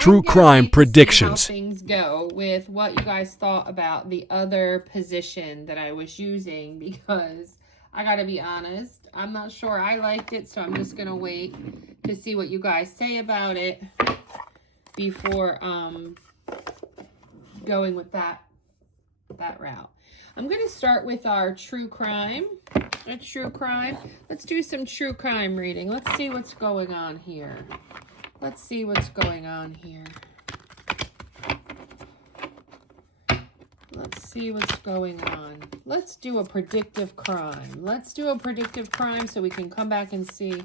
True crime predictions. How things go with what you guys thought about the other position that I was using, because I gotta be honest, I'm not sure I liked it, so I'm just gonna wait to see what you guys say about it before going with that route. I'm gonna start with our true crime. Let's do some true crime reading. Let's see what's going on here. Let's see what's going on here. Let's see what's going on. Let's do a predictive crime. Let's do a predictive crime so we can come back and see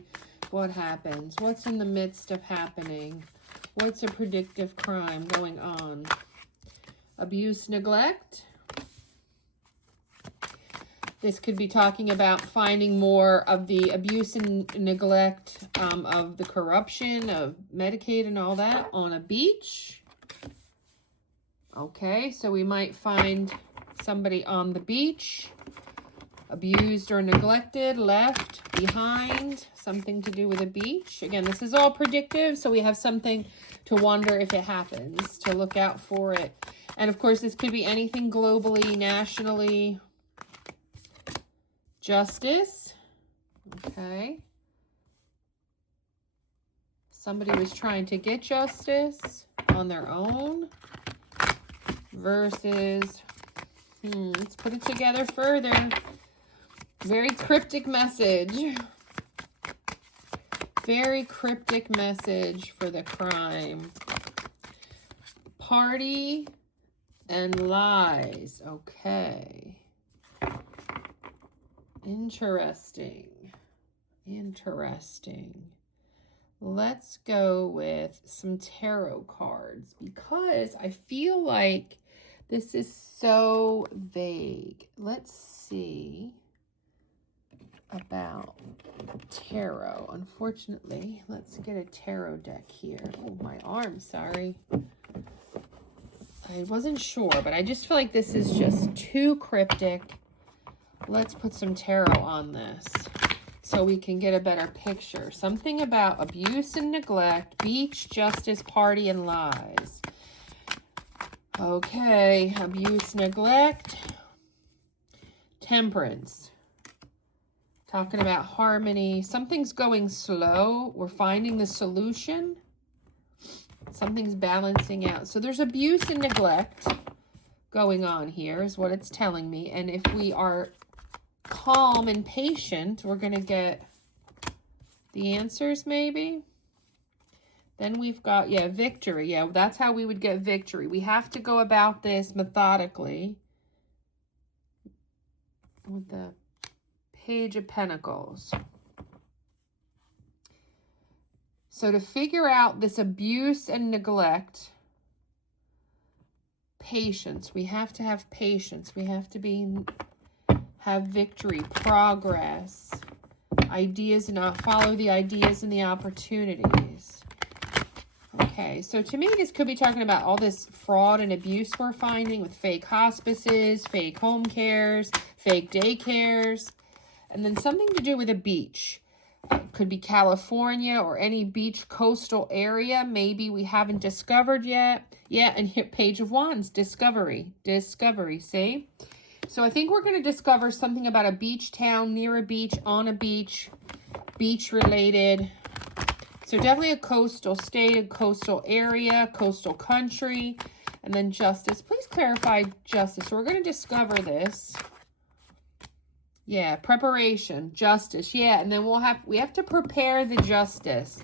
what happens. What's in the midst of happening? What's a predictive crime going on? Abuse, neglect. This could be talking about finding more of the abuse and neglect of the corruption of Medicaid and all that on a beach. Okay, so we might find somebody on the beach, abused or neglected, left behind, something to do with a beach. Again, this is all predictive, so we have something to wonder if it happens, to look out for it. And of course, this could be anything globally, nationally. Justice. Okay. Somebody was trying to get justice on their own. Versus, let's put it together further. Very cryptic message. Very cryptic message for the crime. Party and lies. Okay. Interesting. Interesting. Let's go with some tarot cards because I feel like this is so vague. Let's see about tarot. Unfortunately, let's get a tarot deck here. Oh, my arm, sorry. I wasn't sure, but I just feel like this is just too cryptic. Let's put some tarot on this so we can get a better picture. Something about abuse and neglect, beach, justice, party, and lies. Okay, abuse, neglect, temperance. Talking about harmony. Something's going slow. We're finding the solution. Something's balancing out. So there's abuse and neglect going on here is what it's telling me. And if we are calm and patient, we're going to get the answers maybe. Then we've got, victory. Yeah, that's how we would get victory. We have to go about this methodically with the Page of Pentacles. So to figure out this abuse and neglect, patience. We have to have patience. We have to have victory, progress, ideas, and follow the ideas and the opportunities. Okay, so to me, this could be talking about all this fraud and abuse we're finding with fake hospices, fake home cares, fake daycares, and then something to do with a beach. Could be California or any beach coastal area maybe we haven't discovered yet. Yeah, and here, Page of Wands, discovery, see? So I think we're going to discover something about a beach town, near a beach, on a beach, beach-related. So definitely a coastal state, a coastal area, coastal country, and then justice. Please clarify justice. So we're going to discover this. Yeah, preparation, justice. Yeah, and then we have to prepare the justice,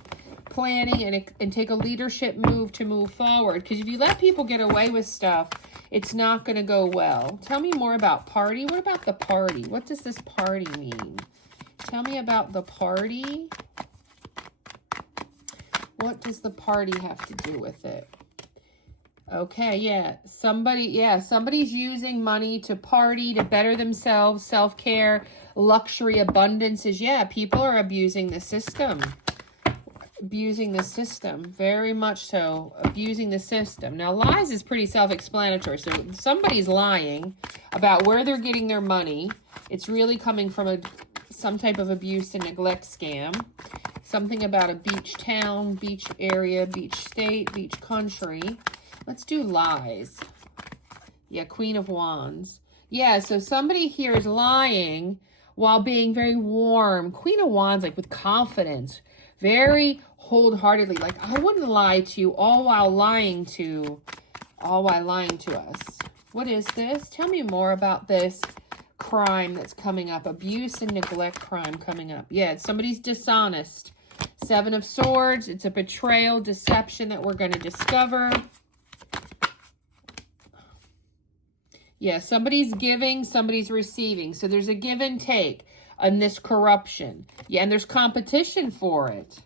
planning, and take a leadership move to move forward. Because if you let people get away with stuff, it's not going to go well. Tell me more about party. What about the party? What does this party mean? Tell me about the party. What does the party have to do with it? Okay, yeah. Somebody's using money to party, to better themselves, self-care, luxury, abundances. Yeah, people are abusing the system. Abusing the system, very much so. Abusing the system. Now, lies is pretty self-explanatory. So somebody's lying about where they're getting their money. It's really coming from some type of abuse and neglect scam. Something about a beach town, beach area, beach state, beach country. Let's do lies. Yeah, Queen of Wands. Yeah, so somebody here is lying while being very warm. Queen of Wands, like with confidence. Very wholeheartedly. Like, I wouldn't lie to you all while lying to us. What is this? Tell me more about this crime that's coming up. Abuse and neglect crime coming up. Yeah, somebody's dishonest. Seven of Swords. It's a betrayal, deception that we're going to discover. Yeah, somebody's giving, somebody's receiving. So there's a give and take on this corruption. Yeah, and there's competition for it.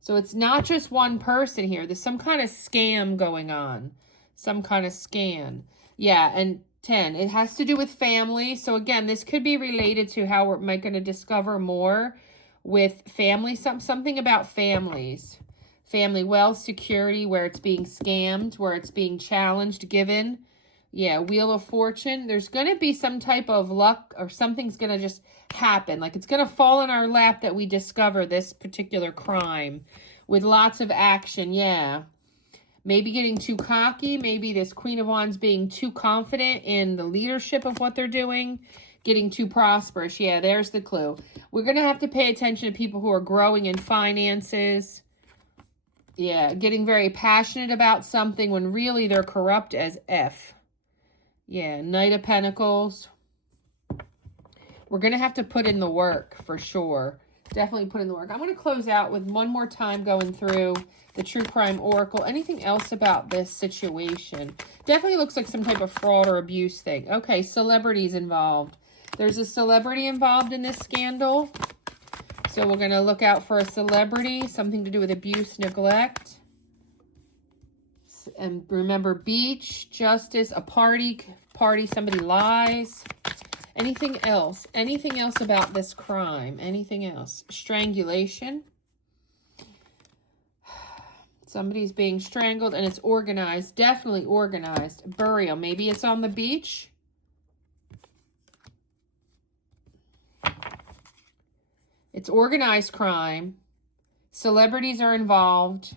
So it's not just one person here. There's some kind of scam going on. Some kind of scam. Yeah, and 10. It has to do with family. So again, this could be related to how we're going to discover more with family. Something about families. Family wealth, security, where it's being scammed, where it's being challenged, given. Yeah, Wheel of Fortune. There's going to be some type of luck or something's going to just happen. Like it's going to fall in our lap that we discover this particular crime with lots of action. Yeah. Maybe getting too cocky. Maybe this Queen of Wands being too confident in the leadership of what they're doing. Getting too prosperous. Yeah, there's the clue. We're going to have to pay attention to people who are growing in finances. Yeah, getting very passionate about something when really they're corrupt as F. Yeah, Knight of Pentacles. We're going to have to put in the work for sure. Definitely put in the work. I'm going to close out with one more time going through the True Crime Oracle. Anything else about this situation? Definitely looks like some type of fraud or abuse thing. Okay, celebrities involved. There's a celebrity involved in this scandal. So we're going to look out for a celebrity. Something to do with abuse, neglect. And remember, beach, justice, a party, somebody lies. Anything else? Anything else about this crime? Anything else? Strangulation. Somebody's being strangled and it's organized. Definitely organized. Burial. Maybe it's on the beach. It's organized crime. Celebrities are involved.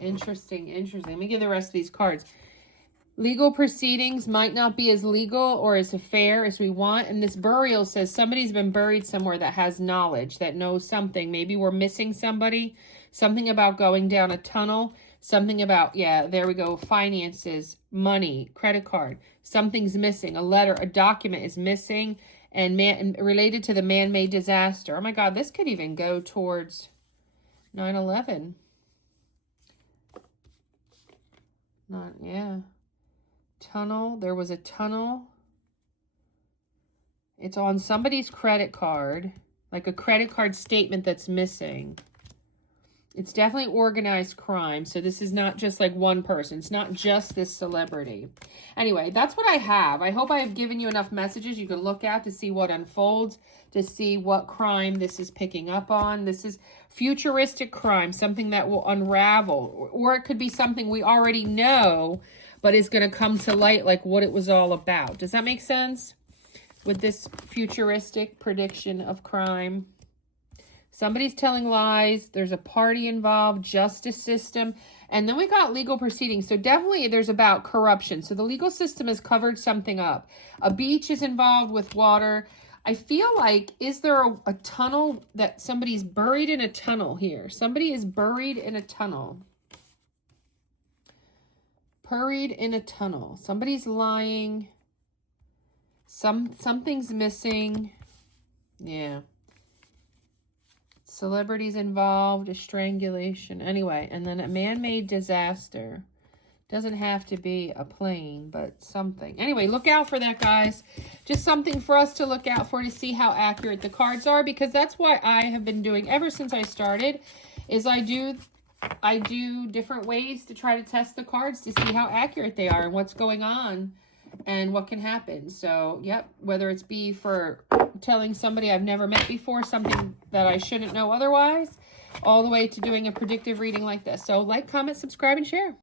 Interesting. Let me give the rest of these cards. Legal proceedings might not be as legal or as fair as we want. And this burial says somebody's been buried somewhere that has knowledge, that knows something. Maybe we're missing somebody. Something about going down a tunnel. Something about, yeah, there we go, finances, money, credit card. Something's missing. A letter, a document is missing. And related to the man-made disaster. Oh my God, this could even go towards 9/11. Yeah. Tunnel. There was a tunnel. It's on somebody's credit card. Like a credit card statement that's missing. It's definitely organized crime. So this is not just like one person. It's not just this celebrity. Anyway, that's what I have. I hope I have given you enough messages you can look at to see what unfolds, to see what crime this is picking up on. This is futuristic crime, something that will unravel. Or it could be something we already know, but is going to come to light like what it was all about. Does that make sense? With this futuristic prediction of crime. Somebody's telling lies. There's a party involved, justice system. And then we got legal proceedings. So definitely there's about corruption. So the legal system has covered something up. A beach is involved with water. I feel like, is there a tunnel that somebody's buried in a tunnel here? Somebody is buried in a tunnel. Buried in a tunnel. Somebody's lying. Something's missing. Yeah. Celebrities involved, a strangulation. Anyway, and then a man-made disaster. Doesn't have to be a plane, but something. Anyway, look out for that, guys. Just something for us to look out for to see how accurate the cards are, because that's what I have been doing ever since I started, is I do different ways to try to test the cards to see how accurate they are and what's going on and what can happen. So, yep, whether it's be for telling somebody I've never met before something that I shouldn't know otherwise, all the way to doing a predictive reading like this. So like, comment, subscribe, and share.